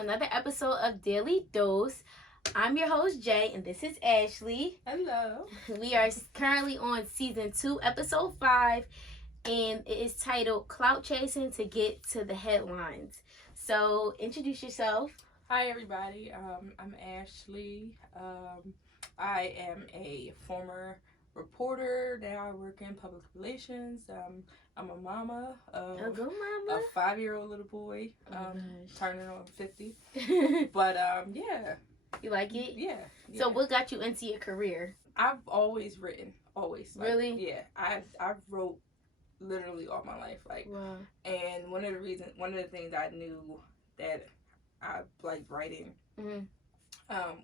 to another episode of Daily Dose. I'm your host, Jay, and this is Ashley. Hello. We are currently on season 2, episode 5, and it is titled Clout Chasing to Get to the Headlines. So, introduce yourself. Hi, everybody. I'm Ashley. I am a former reporter. Now I work in public relations. I'm a mama of Oh, go mama. a 5-year-old little boy, turning on 50. But yeah. You like it? Yeah. So, what got you into your career? I've always written, always. Like, Really? Yeah. I wrote literally all my life, like. Wow. And one of the things I knew that I liked writing. Mm-hmm.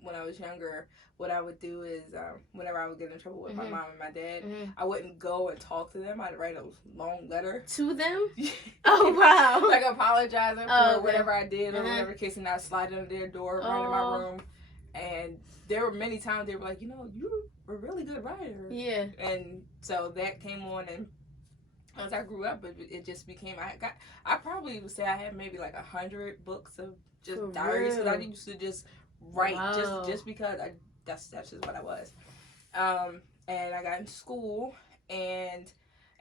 When I was younger, what I would do is whenever I would get in trouble with my mom and my dad, I wouldn't go and talk to them. I'd write a long letter to them. Oh wow! Like apologizing for whatever I did or whatever case, and I'd slide under their door, run in my room, and there were many times they were like, you were a really good writer. Yeah. And so that came on, and as I grew up, it just became. I probably would say I had maybe like 100 books of just diaries because I used to just write just because that's just what I was. And I got in school, and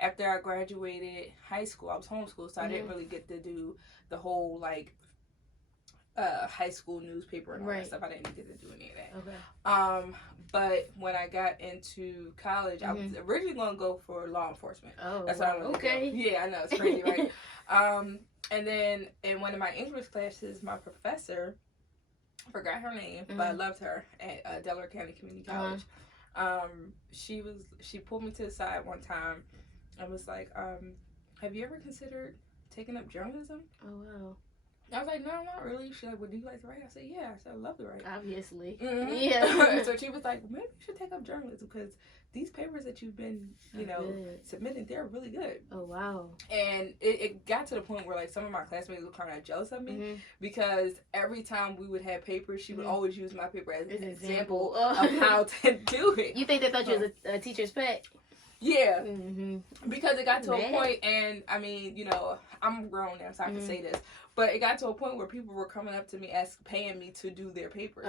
after I graduated high school, I was homeschooled, so I didn't really get to do the whole like high school newspaper and all that stuff. I didn't get to do any of that. Okay. But when I got into college, I was originally gonna go for law enforcement. Oh, that's what I wanted to do. Yeah, I know, it's crazy, right? And then in one of my English classes, my professor, I forgot her name, but I loved her, at Delaware County Community College. She pulled me to the side one time and was like, have you ever considered taking up journalism? Oh, wow. I was like, no, not really. She's like, well, do you like to write? I said, yeah. I said, I love to write. Obviously. Mm-hmm. Yeah. So she was like, maybe you should take up journalism because these papers that you've been, submitting, they're really good. Oh, wow. And it got to the point where, like, some of my classmates were kind of jealous of me because every time we would have papers, she would always use my paper as an example of how to do it. You think they thought you was a teacher's pet? Yeah. Because it got to a point, and, I mean, I'm grown now, so I can say this. But it got to a point where people were coming up to me paying me to do their papers.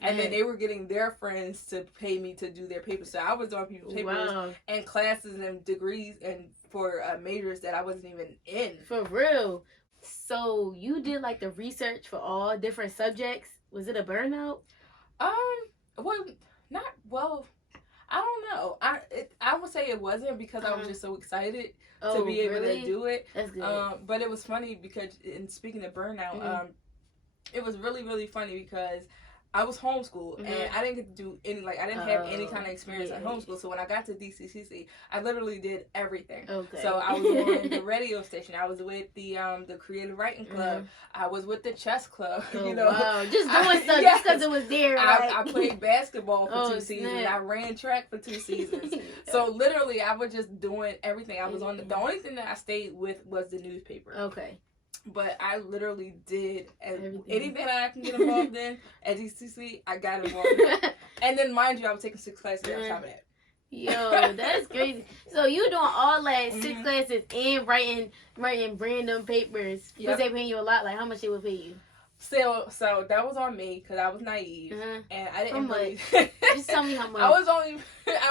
And then they were getting their friends to pay me to do their papers. So I was doing people's papers and classes and degrees and for majors that I wasn't even in. For real. So you did like the research for all different subjects. Was it a burnout? I don't know. I would say it wasn't because I was just so excited to be able to do it. That's good. But it was funny because, in speaking of burnout, it was really, really funny because I was homeschooled and I didn't get to do any, I didn't have any kind of experience at homeschool. So when I got to DCCC, I literally did everything. Okay. So I was on the radio station. I was with the Creative Writing Club. I was with the chess club. Wow. Just doing stuff just because it was there. I played basketball for 2 seasons. I ran track for 2 seasons. So literally, I was just doing everything. I was on the only thing that I stayed with was the newspaper. Okay. But I literally did anything that I can get involved in at DCC, I got involved in. And then, mind you, I was taking 6 classes on top of that. Yo, that's crazy. So you doing all that 6 classes and writing random papers. Was they paying you a lot? Like, how much they would pay you? So that was on me because I was naive and I didn't really. Just tell me how much. I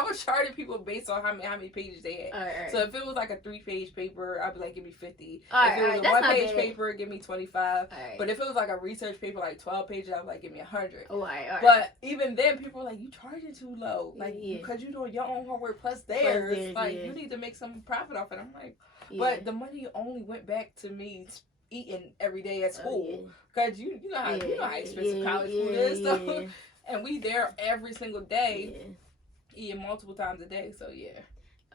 was charging people based on how many pages they had. All right. So if it was like a 3-page paper, I'd be like, give me 50. If it was a 1-page paper, give me 25. But if it was like a research paper, like 12 pages, I'd be like, give me 100. All right. But even then, people were like, you charging too low, because you're doing your own homework plus theirs. You need to make some profit off it. I'm like, but the money only went back to me eating every day at school because you know how expensive college food is. So and we there every single day eating multiple times a day. So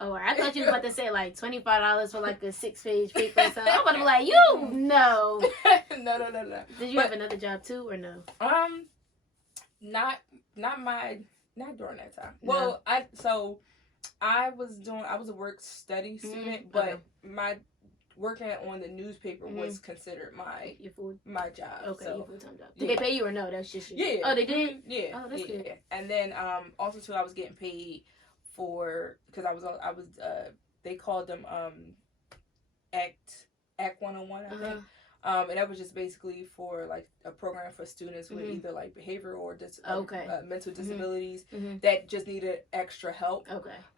Oh, I thought you were about to say like $25 for like a 6-page paper or something. I'm about to be like, no. No. Did you have another job too or no? Not during that time. No. Well, I was a work study student, but my working on the newspaper was considered my job. Okay, so, your full-time job. Did they pay you or no? That's just you. Yeah. Oh, they did? Yeah. Oh, that's good. And then also too, I was getting paid because I was they called them Act 101, I think. And that was just basically for like a program for students with either like behavioral or mental disabilities that just needed extra help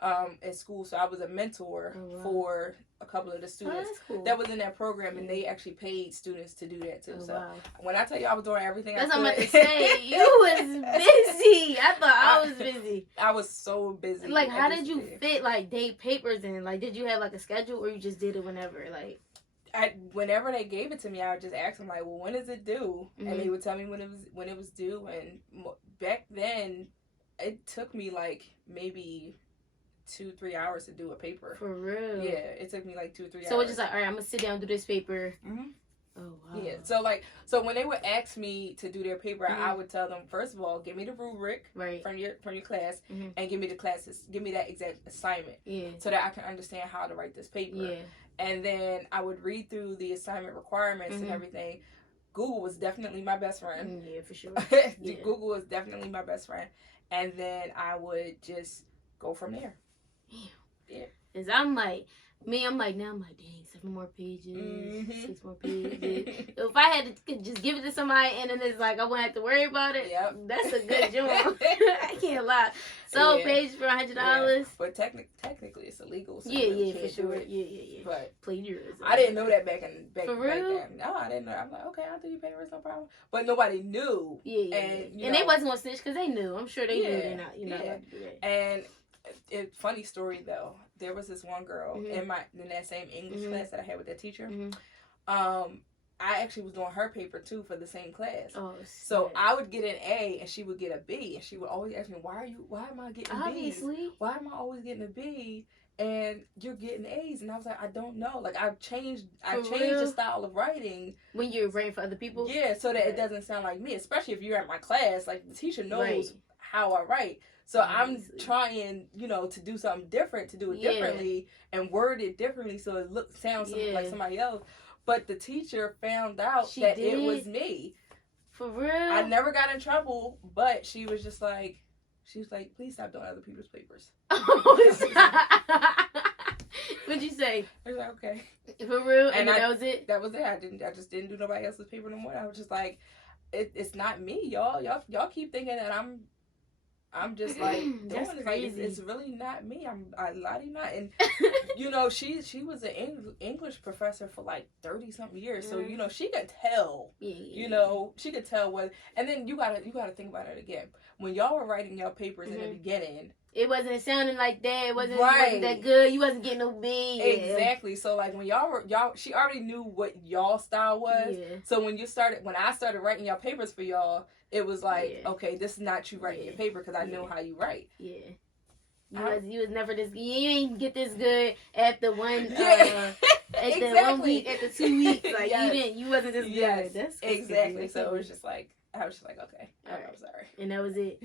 at school. So I was a mentor for a couple of the students that was in that program, and they actually paid students to do that too. When I tell you I was doing everything, that's what I'm about to say. You was busy. I thought I was busy. I was so busy. Like, how did you fit like day papers in? Like, did you have like a schedule, or you just did it whenever? Like, whenever they gave it to me, I would just ask them like, well, when is it due? And they would tell me when it was due. And back then, it took me like maybe 2-3 hours to do a paper. For real? Yeah, it took me like 2-3 hours. So it's just like, all right, I'm gonna sit down and do this paper. Oh wow. Yeah. So when they would ask me to do their paper, I would tell them, first of all, give me the rubric from your class, and give me that exact assignment, so that I can understand how to write this paper. Yeah. And then I would read through the assignment requirements and everything. Google was definitely my best friend. Yeah, for sure. Google was definitely my best friend. And then I would just go from there. Yeah. Cause I'm like, dang, 7 more pages, 6 more pages. If I had to just give it to somebody and then it's like I wouldn't have to worry about it, that's a good job. I can't lie. So pages for $100. Yeah. But technically it's illegal. So for sure. Yeah. But plagiarism. I didn't know that back then. No, I didn't know. I'm like, okay, I'll do your papers, no problem. But nobody knew. And they wasn't gonna snitch because they knew. I'm sure they knew they're not. You're not allowed to do that. And funny story though. There was this one girl in that same English class that I had with that teacher. I actually was doing her paper too for the same class. So I would get an A and she would get a B, and she would always ask me, why am I getting B's? Why am I always getting a B and you're getting A's? And I was like, I don't know. Like I changed the style of writing when you're writing for other people. Yeah, so that it doesn't sound like me, especially if you're at my class. Like the teacher knows how I write. So I'm trying, to do something different, to do it differently and word it differently so it sounds like somebody else. But the teacher found out that it was me. For real? I never got in trouble, but she was like, please stop doing other people's papers. What'd you say? I was like, okay. For real? And that was it? That was it. I just didn't do nobody else's paper no more. I was just like, it's not me, y'all. Y'all keep thinking that I'm just like doing it. Like it's really not me. I lie to you not. And she was an English professor for like 30-something years, so she could tell. She could tell what. And then you gotta think about it again. When y'all were writing your papers in the beginning, it wasn't sounding like that. It wasn't that good. You wasn't getting no B. Exactly. So like when she already knew what y'all style was. Yeah. So when I started writing your papers for y'all, it was like, okay, this is not you writing your paper because I know how you write. Yeah. You was never this. You ain't get this good at the one. At the 1 week, at the 2 weeks, like you wasn't this good. That's exactly. So it was just like I was just like, okay, I'm sorry. And that was it.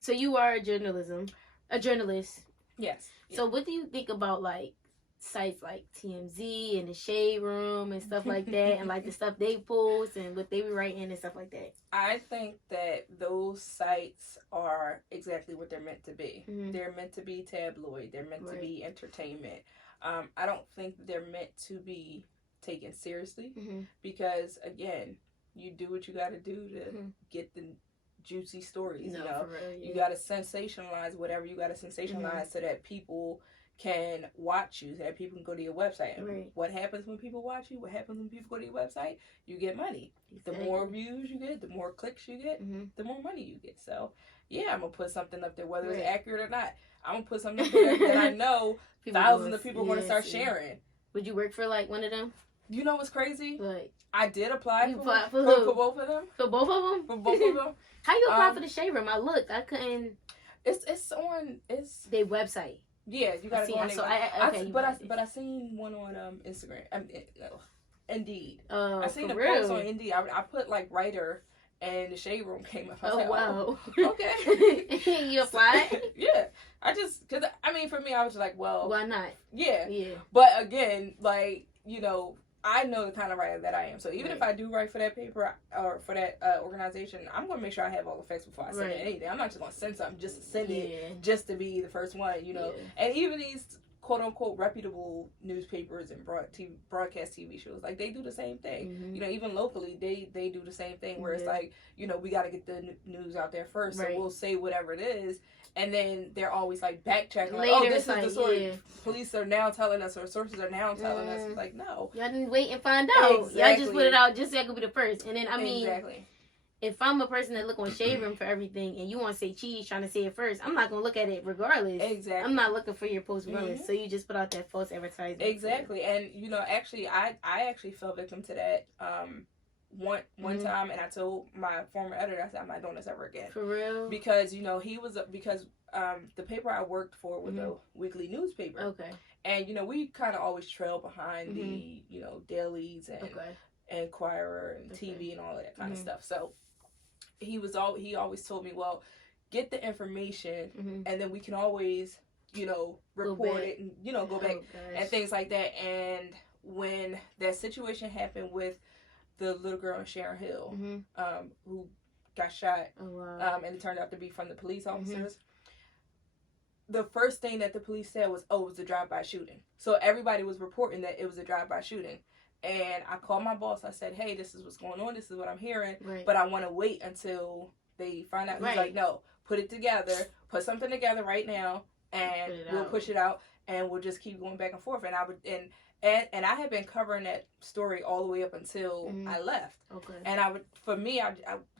So you are a journalist. Yes. So what do you think about like sites like TMZ and the Shade Room and stuff like that, and like the stuff they post and what they be writing and stuff like that? I think that those sites are exactly what they're meant to be. They're meant to be tabloid. They're meant to be entertainment. I don't think they're meant to be taken seriously because, again, you do what you got to do to get the juicy stories. You got to sensationalize whatever you got to sensationalize so that people can watch you, so that people can go to your website. And what happens when people watch you? What happens when people go to your website? You get money. Exactly. The more views you get, the more clicks you get, the more money you get. So, yeah, I'm going to put something up there, whether it's accurate or not. I'm going to put something up there that I know thousands of people are going to start sharing. Would you work for, like, one of them? You know what's crazy? Like, I did apply for both of them. For both of them? For both of them. How you apply for the Shade Room? I looked. I couldn't. It's on their website. Yeah, you gotta go on. So but I seen one on Instagram. Indeed. I seen a post on Indeed. I put like writer, and the Shade Room came up. I was like, wow. Oh, okay. You applied? Yeah. Because for me, I was like, well, why not? Yeah. But again, like, I know the kind of writer that I am. So even if I do write for that paper or for that organization, I'm going to make sure I have all the facts before I send anything. I'm not just going to send something just to send it, just to be the first one, And even these quote unquote reputable newspapers and broadcast TV shows, like they do the same thing. Mm-hmm. You know, even locally, they do the same thing where it's like, you know, we got to get the news out there first, so we'll say whatever it is, and then they're always like backtracking, like, oh, this is the story. Police are now telling us, or sources are now telling us. Like, no, y'all didn't wait and find out. Y'all just put it out just so I could be the first. And then I mean, if I'm a person that look on Shade Room for everything, and you want to say cheese, trying to say it first, I'm not gonna look at it regardless. Exactly. I'm not looking for your post regardless. So you just put out that false advertisement. Exactly. And you know, actually, I actually fell victim to that. One time, and I told my former editor, I said, I'm not doing this ever again. For real? Because, you know, the paper I worked for was a weekly newspaper. Okay. And, you know, we kind of always trail behind the, you know, dailies and Inquirer and TV and all of that kind of stuff. So he always told me, well, get the information and then we can always, you know, report it and, you know, go back and things like that. And when that situation happened with the little girl in Sharon Hill, who got shot, and it turned out to be from the police officers. The first thing that the police said was, oh, it was a drive-by shooting. So everybody was reporting that it was a drive-by shooting. And I called my boss. I said, hey, this is what's going on. This is what I'm hearing. But I want to wait until they find out. He's like, no, put it together. Put something together right now, and we'll push it out, and we'll just keep going back and forth. And I had been covering that story all the way up until I left. Okay. And I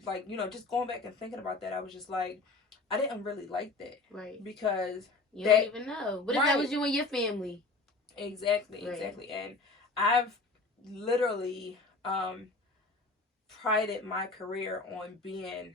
like, you know, just going back and thinking about that, I was just like, I didn't really like that. Right. Because you don't even know. But if that was you and your family. Exactly. And I've literally prided my career on being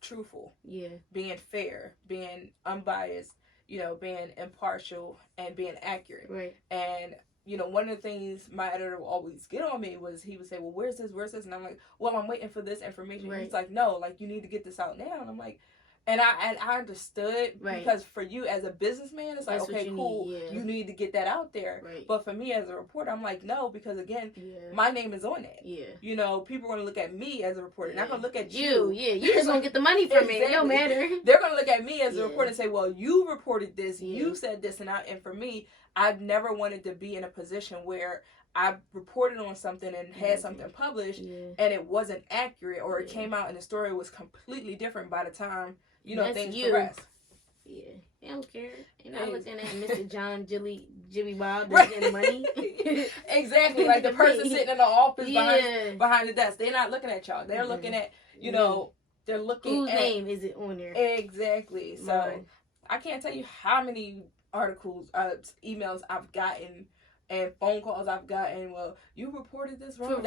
truthful. Yeah. Being fair, being unbiased, you know, being impartial and being accurate. Right. And, you know, one of the things my editor would always get on me was he would say, well, where's this? And I'm like, well, I'm waiting for this information. Right. He's like, no, like, you need to get this out now. And I'm like, and I understood because for you as a businessman, it's like, that's okay, cool. You need to get that out there. Right. But for me as a reporter, I'm like, no, because again, my name is on it. Yeah. You know, people are going to look at me as a reporter. Not going to look at you. Yeah, you're just going to get the money from it. It don't matter. They're going to look at me as a reporter and say, well, you reported this, you said this, and for me, I've never wanted to be in a position where I reported on something and had something published and it wasn't accurate, or it came out and the story was completely different by the time, you know, things progress. Yeah, I don't care. You're not looking at Mr. John Jimmy Bob that's getting money. Exactly, like the person sitting in the office behind the desk. They're not looking at y'all. They're looking at, you know, they're looking whose name is it on there? Exactly. So I can't tell you how many articles, emails I've gotten and phone calls I've gotten. Well, you reported this wrong.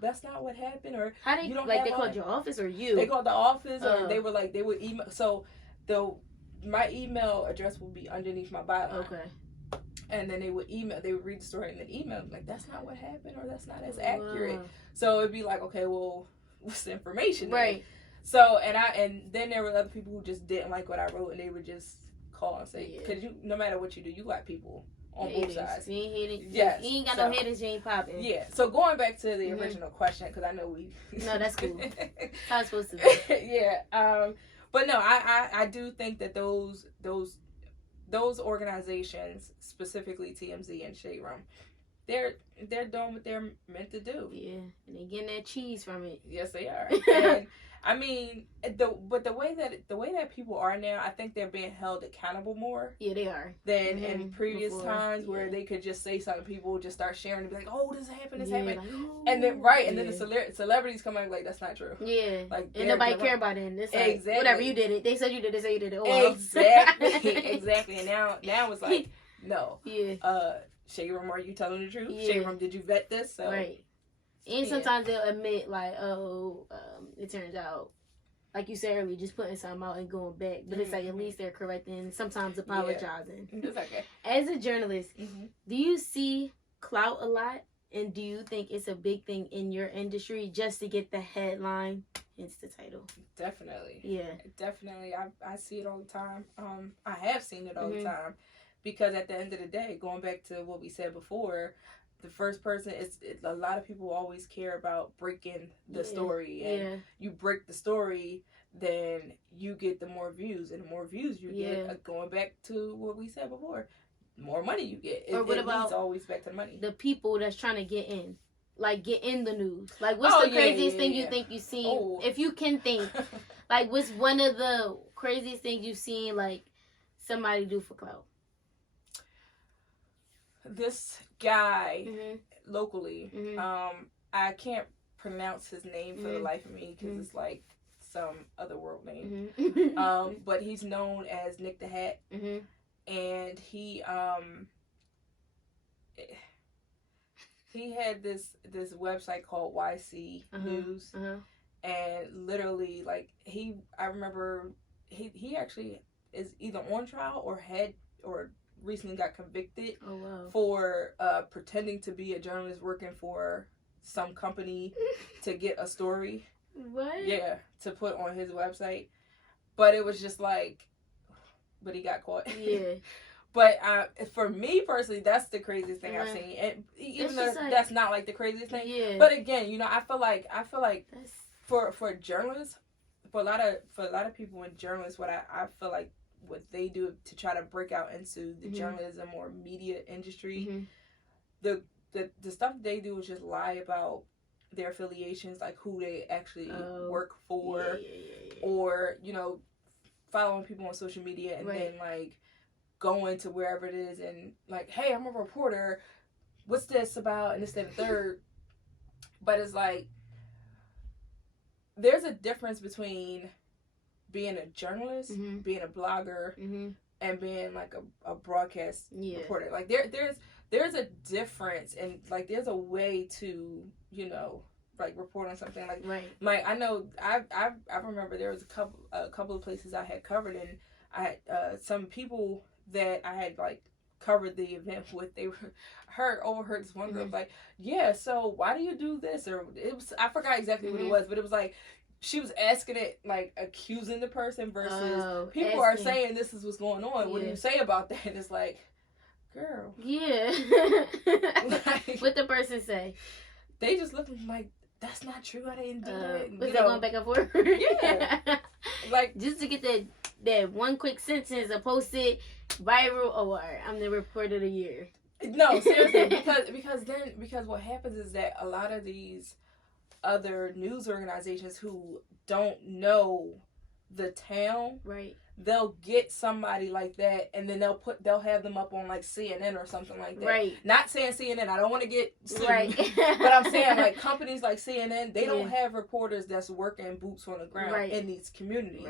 That's not what happened. Or how they, you don't like they called your office or you? They called the office, or they were like, they would email. So my email address would be underneath my bio. Okay. And then they would read the story and then email like, that's not what happened, or that's not as accurate. So it'd be like, okay, well, what's the information? Right. So and then there were other people who just didn't like what I wrote, and they would just call and say, because you, no matter what you do, you got people on both sides. You ain't got no haters, you ain't popping. Yeah. So going back to the original question, because I know we. No, that's cool. How it's supposed to be. Yeah. But no, I do think that those organizations, specifically TMZ and Shade Room, they're doing what they're meant to do. Yeah, and they're getting that cheese from it. Yes, they are. And I mean, the way that people are now, I think they're being held accountable more. Yeah, they are. Than in previous times where they could just say something, people would just start sharing and be like, "Oh, this happened, happened," like, and then and then the celebrities come out like, "That's not true." Yeah, like, and nobody care about it. And it's like, exactly. Whatever, you did it. They said you did it. So you did it. Oh, exactly, exactly. And now it's like, no. Yeah. Shade Room, are you telling the truth? Yeah. Shade Room, did you vet this? So. Right. And sometimes they'll admit, like, it turns out, like you said earlier, just putting something out and going back. But it's like, at least they're correcting, sometimes apologizing. Yeah. It's okay. As a journalist, do you see clout a lot? And do you think it's a big thing in your industry just to get the headline? Hence the title. Definitely. Yeah. Definitely. I see it all the time. I have seen it all the time. Because at the end of the day, going back to what we said before, the first person, a lot of people always care about breaking the story. And you break the story, then you get the more views. And the more views you get, going back to what we said before, more money you get. Or what about leads always back to the money? The people that's trying to get in. Like, get in the news. Like, what's the craziest thing you think you've seen? Oh. If you can think. Like, what's one of the craziest things you've seen, like, somebody do for clout? This guy, locally, I can't pronounce his name for the life of me because it's, like, some otherworld name. But he's known as Nick the Hat. And he had this website called YC News, and literally, like, I remember he actually is either on trial or recently got convicted for pretending to be a journalist working for some company to get a story. What? Yeah, to put on his website. But it was just like, but he got caught. Yeah. But for me personally, that's the craziest thing I've seen. And even though that's not like the craziest thing. Yeah. But again, you know, I feel like for journalists, for a lot of people in journalists, what I feel like what they do to try to break out into the journalism or media industry, the stuff they do is just lie about their affiliations, like who they actually work for, or, you know, following people on social media and then like going to wherever it is and like, hey, I'm a reporter, what's this about, and this, that, and the third. But it's like, there's a difference between being a journalist, being a blogger, and being like a broadcast reporter. Like there's a difference, and like there's a way to, you know, like report on something. Like like I know I remember there was a couple of places I had covered, and I had some people that I had like covered the event with. They overheard this one girl like, yeah, so why do you do this? Or it was, I forgot exactly what it was, but it was like she was asking it like accusing the person versus people are saying this is what's going on. What do you say about that? And it's like, girl. Yeah. Like, what the person say? They just looking like, that's not true. I didn't do it. Was they going back and forth? Yeah. Like, just to get that one quick sentence or post it viral, or I'm the reporter of the year. No, seriously, because what happens is that a lot of these other news organizations who don't know the town, they'll get somebody like that, and then they'll have them up on like CNN or something like that. Not saying CNN, I don't want to get sued, but I'm saying like companies like CNN, they don't have reporters that's working boots on the ground in these communities.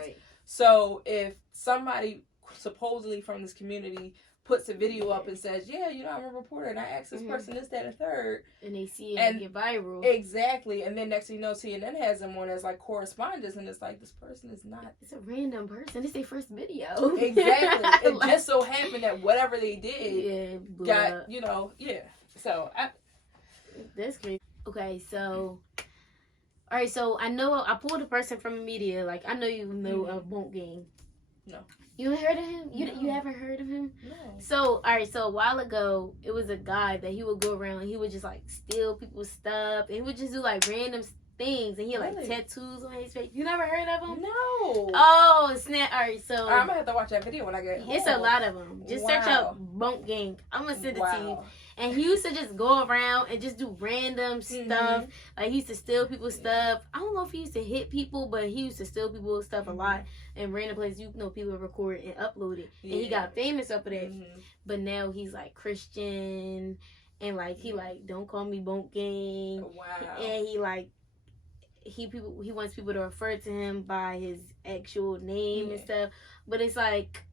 So if somebody supposedly from this community puts a video up and says, yeah, you know, I'm a reporter and I asked this person this, that, and third. And they see it and get viral. Exactly. And then next thing you know, CNN has them on as like correspondents, and it's like, this person is not. It's a random person. It's their first video. Exactly. It just so happened that whatever they did got, you know, So that's crazy. Okay, so. All right, so I know I pulled a person from the media. Like, I know you know of Won't Gang. No. You heard of him? You haven't heard of him? No. So, all right, so a while ago, it was a guy that he would go around and he would just, like, steal people's stuff. And he would just do, like, random things. And he had, like, tattoos on his face. You never heard of him? No. Oh, snap. All right, so. I'm going to have to watch that video when I get home. It's a lot of them. Just search out Won't Gang. I'm going to send it to you. And he used to just go around and just do random stuff. Like, he used to steal people's stuff. I don't know if he used to hit people, but he used to steal people's stuff a lot. In random places, you know, people record and upload it. And he got famous up of that. But now he's, like, Christian. And, like, he, like, don't call me Won't Gang. Wow. And he, like, he wants people to refer to him by his actual name and stuff. But it's, like...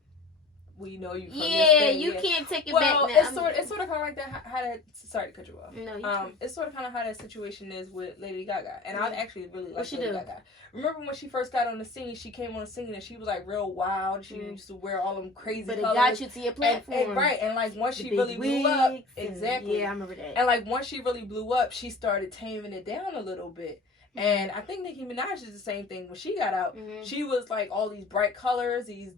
We know you from this thing. You can't take it back now. It's sort of kind of like that. How that? Sorry to cut you off. No, it's sort of kind of how that situation is with Lady Gaga, and I actually really like Lady Gaga. Remember when she first got on the scene? She came on the scene and she was like real wild. She used to wear all them crazy colors. But it got you to your platform, and like once she really blew up, exactly. Yeah, I remember that. And like once she really blew up, she started taming it down a little bit. And I think Nicki Minaj is the same thing. When she got out, she was like all these bright colors, these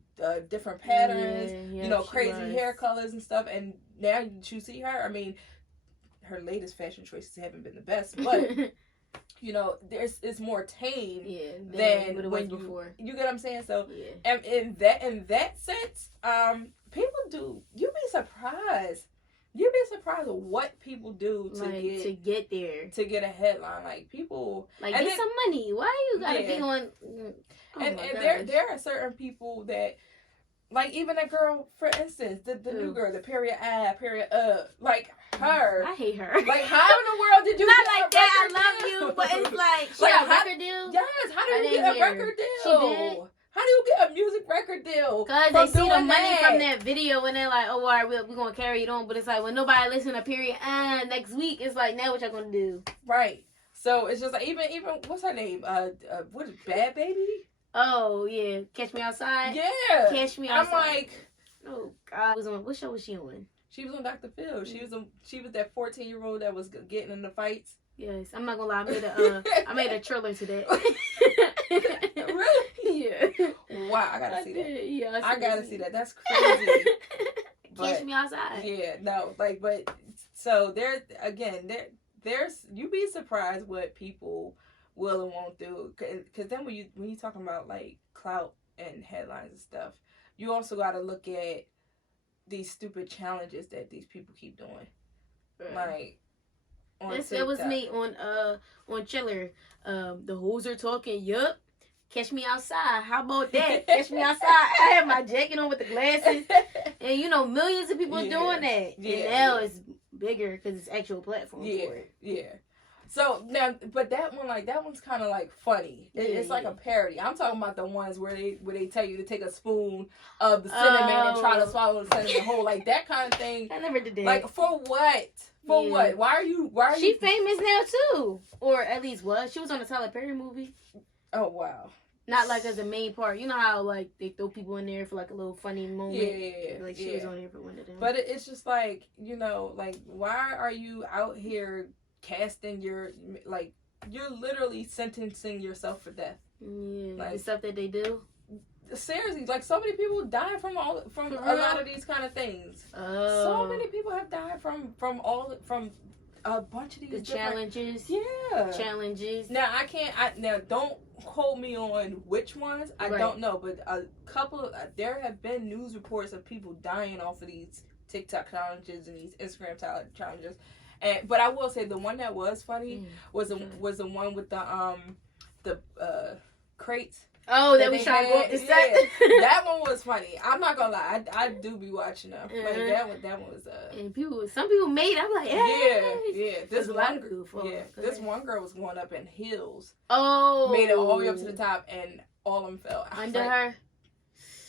different patterns, you know, crazy hair colors and stuff. And now you see her. I mean, her latest fashion choices haven't been the best, but you know, it's more tame than what it was before. You get what I'm saying? So, and in that sense, people do. You'd be surprised surprised. You'd be surprised at what people do to get there, to get a headline. Like people, like get some money. Why you gotta be on? And there are certain people that, like even a girl, for instance, the new girl, the period like her. I hate her. Like how in the world did you not get like a that? record I love deal? you, but it's like she like got a record deal. Yes, how did you get a record deal? She did. How do you get a music record deal? Because they see the money from that video and they're like, oh, all right, we're going to carry it on. But it's like, when nobody listen to period next week, it's like, now what y'all going to do? Right. So it's just like, even what's her name? What is Bad Baby? Oh, yeah. Catch Me Outside? Yeah. Catch Me Outside. I'm like, oh, God. What show was she on? She was on Dr. Phil. She was that 14-year-old that was getting in the fights. Yes. I'm not going to lie. I made a trailer to that. Really? Yeah. Wow, I gotta see that. Yeah, I gotta see that. That's crazy. Catch Me Outside. Yeah, no, like, but so there's you'd be surprised what people will and won't do. Because then when you talking about like clout and headlines and stuff, you also got to look at these stupid challenges that these people keep doing, like. That was me on Chiller. The hoes are talking. Yup. Catch me outside. How about that? Catch me outside. I had my jacket on with the glasses. And, millions of people doing that. Yeah, and now it's bigger because it's actual platform for it. Yeah. So, now, but that one's kind of like funny. It's like a parody. I'm talking about the ones where they tell you to take a spoon of the cinnamon and try to swallow the cinnamon whole. Like that kind of thing. I never did that. Like, for what? For what? Why are you? She famous now, too. Or at least was. She was on a Tyler Perry movie. Oh, wow. Not like as a main part. You know how like they throw people in there for like a little funny moment. Yeah. Like she was on there for one of them. But it's just like like why are you out here casting you're literally sentencing yourself for death. Yeah. Like the stuff that they do. Seriously, like so many people die from a lot of these kind of things. So many people have died from a bunch of these challenges. Yeah. Challenges. Now don't quote me on which ones. I don't know, but a couple. There have been news reports of people dying off of these TikTok challenges and these Instagram challenges. But I will say the one that was funny was the one with the crates. Oh, that we trying to go up the set. Yeah, that one was funny. I'm not gonna lie, I do be watching them. Like that one was. And some people made. I'm like, hey. Yeah. This one girl was going up in heels. Oh, made it all the way up to the top, and all of them fell under her.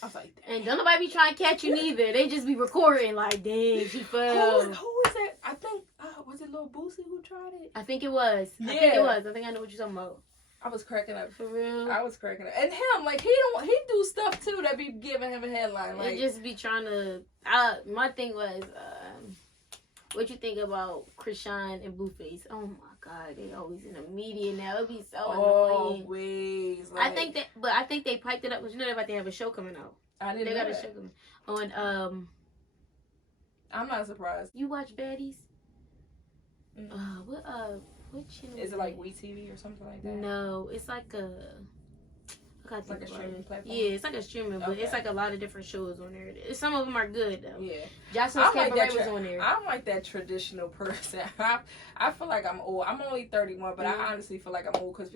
I was like, dang. And don't nobody be trying to catch you neither. They just be recording like, dang, she fell. Who was that? I think was it Lil Boosie who tried it? I think it was. Yeah. I think it was. I think I know what you're talking about. I was cracking up. For real? I was cracking up. And him, like, he do stuff, too, that be giving him a headline. Like, they just be trying to... my thing was, what you think about Krishan and Blueface? Oh, my God. They always in the media now. It be so annoying. Always. Like, I think they piped it up, because they're about to have a show coming out. I didn't know They got a show coming on, I'm not surprised. You watch Baddies? Mm-hmm. What channel is it like WeTV or something like that? No, it's like a... It's like a streaming platform? Yeah, it's like a streaming, but it's like a lot of different shows on there. Some of them are good, though. Yeah. Jocelyn's Cabaret was on there. I'm like that traditional person. I feel like I'm old. I'm only 31, but I honestly feel like I'm old because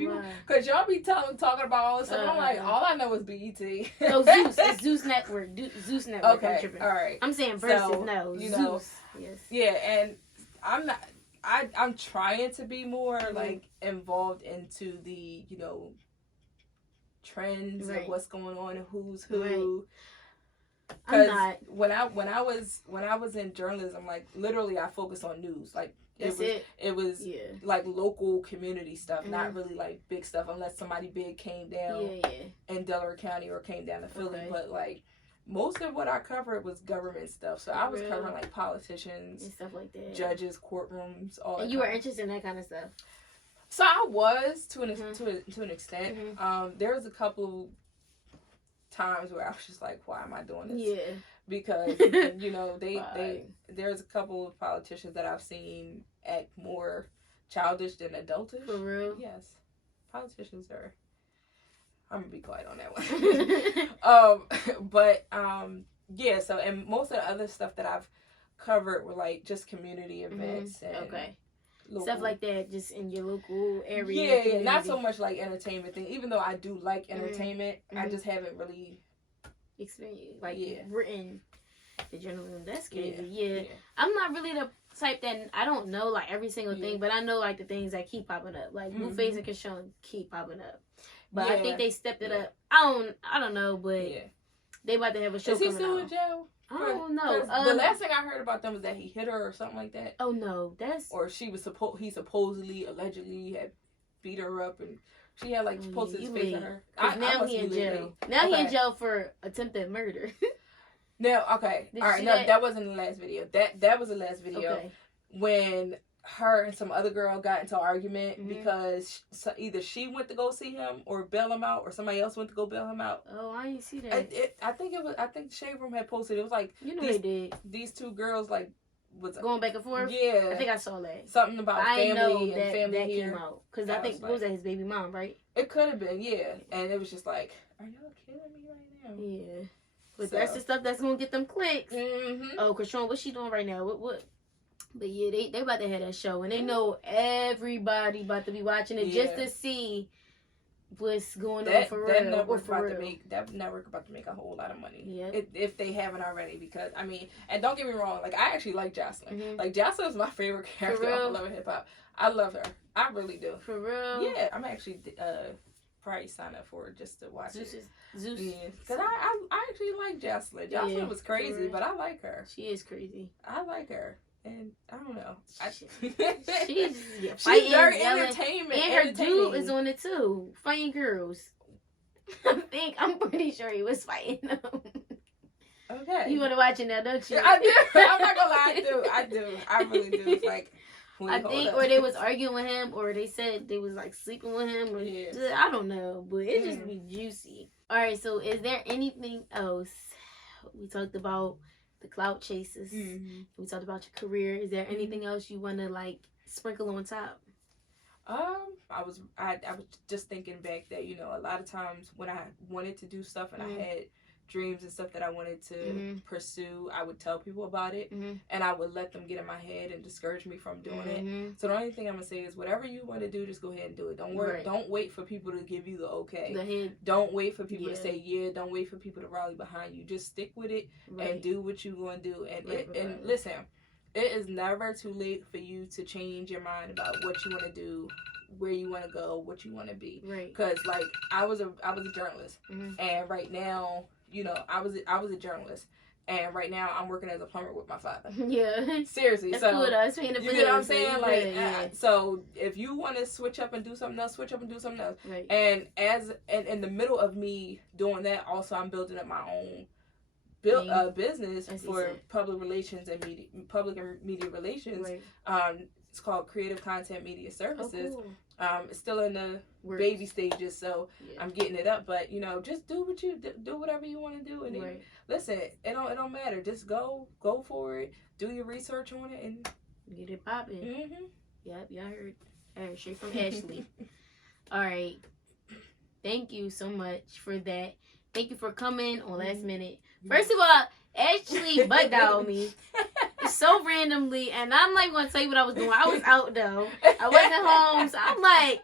y'all be talking about all this stuff. I'm like, all I know is BET. No, Zeus. It's Zeus Network. Zeus Network. Okay, I'm tripping. all right. I'm saying versus, no. Zeus. Yes. Yeah, and I'm not... I'm trying to be more like involved into the trends of what's going on and who's who. Because when I was in journalism, like literally I focused on news. Like it was like local community stuff, not really like big stuff unless somebody big came down in Delaware County or came down to Philly. But like most of what I covered was government stuff. So I was covering like politicians and stuff like that, judges, courtrooms, all that. And you were interested in that kind of stuff. So I was to an extent. There was a couple times where I was just like, why am I doing this? Yeah. Because there's a couple of politicians that I've seen act more childish than adultish. For real? Yes. Politicians are... I'm gonna be quiet on that one. Yeah, so and most of the other stuff that I've covered with like just community events and local stuff like that, just in your local area. Yeah, not so much like entertainment thing. Even though I do like entertainment, I just haven't really experienced written the journalism. That's crazy. Yeah. I'm not really the type that I don't know like every single thing, but I know like the things that keep popping up, like Blueface and Kishon keep popping up. But I think they stepped it up. I don't know, but they about to have a show. Is he still in jail? I don't know. The last thing I heard about them was that he hit her or something like that. Oh no, or she was he supposedly, allegedly had beat her up, and she had like posted his face on her. Now he in jail. Now he in jail for attempted murder. Now, all right. No, that wasn't the last video. That was the last video when her and some other girl got into an argument because either she went to go see him or bail him out, or somebody else went to go bail him out. Oh, I didn't see that. I think Shade Room had posted. It was like they did. These two girls like was going back and forth. Yeah, I think I saw that. Something about family and family that here. came out because I think what was that, his baby mom, right? It could have been, and it was just like, are y'all kidding me right now? Yeah, but that's the stuff that's gonna get them clicks. Oh, Krishan, what's she doing right now? What? But yeah, they about to have that show, and they know everybody about to be watching it just to see what's going on for real. That network about to make a whole lot of money. Yeah, if they haven't already. Because I mean, and don't get me wrong, like I actually like Jocelyn. Like Jocelyn is my favorite character on Love and Hip Hop. I love her. I really do. For real. Yeah, I'm actually probably sign up for it just to watch it. Zeus. Yeah, because I actually like Jocelyn. Jocelyn was crazy, but I like her. She is crazy. I like her. And I don't know. She's fighting, very entertainment. And her dude is on it too. Fighting girls. I'm pretty sure he was fighting them. Okay. You want to watch it now, don't you? I do. I'm not gonna lie, I do. I really do. It's like, I think, or they was arguing with him, or they said they was like sleeping with him, or I don't know, but it just be juicy. All right, so is there anything else? We talked about the clout chases. We talked about your career. Is there anything else you want to like sprinkle on top? I was just thinking back that, you know, a lot of times when I wanted to do stuff and I had dreams and stuff that I wanted to pursue, I would tell people about it, and I would let them get in my head and discourage me from doing it. So the only thing I'm gonna say is, whatever you want to do, just go ahead and do it. Don't worry. Don't wait for people to give you the okay. Don't wait for people to say Don't wait for people to rally behind you. Just stick with it and do what you're gonna do. And listen, it is never too late for you to change your mind about what you want to do, where you want to go, what you want to be. Because like I was a journalist, and right now, you know, I was a journalist, and right now I'm working as a plumber with my father. Yeah, seriously. That's so cool, though. It's paying the you know what I'm saying? Like, so if you want to switch up and do something else, switch up and do something else. And in the middle of me doing that, also I'm building up my own business for public relations and media relations. It's called Creative Content Media Services. Oh, cool. It's still in the baby stages, so I'm getting it up. But you know, just do whatever you want to do, and then, listen, it don't matter. Just go for it. Do your research on it and get it popping. Yep, y'all heard straight from Ashley. All right, thank you so much for that. Thank you for coming on last minute. First of all, Ashley butt dialed me so randomly, and I'm not even gonna tell you what I was doing. I was out though. I wasn't home, so I'm like,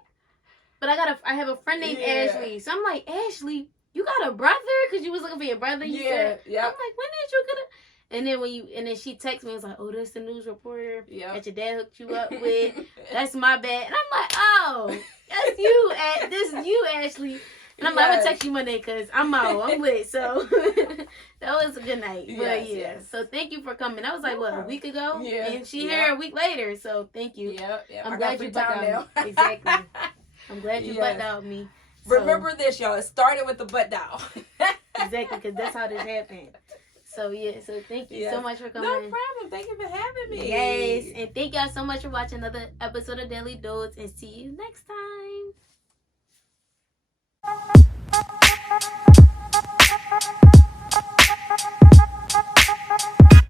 but I have a friend named Ashley, so I'm like, Ashley, you got a brother? Because you was looking for your brother. You said, I'm like, when did you get a? And then she texted me and was like, oh, that's the news reporter that your dad hooked you up with. That's my bad. And I'm like, oh, that's you. This is you, Ashley. And I'm like, I'm gonna text you Monday because I'm out. I'm lit. So that was a good night. But so thank you for coming. That was like a week ago? Yeah. And she here a week later. So thank you. I'm glad you butt dialed me. Exactly. I'm glad you butt dialed me. So, remember this, y'all. It started with the butt dial. Exactly, because that's how this happened. So so thank you so much for coming. No problem. Thank you for having me. Yes. And thank y'all so much for watching another episode of Daily Dose, and see you next time.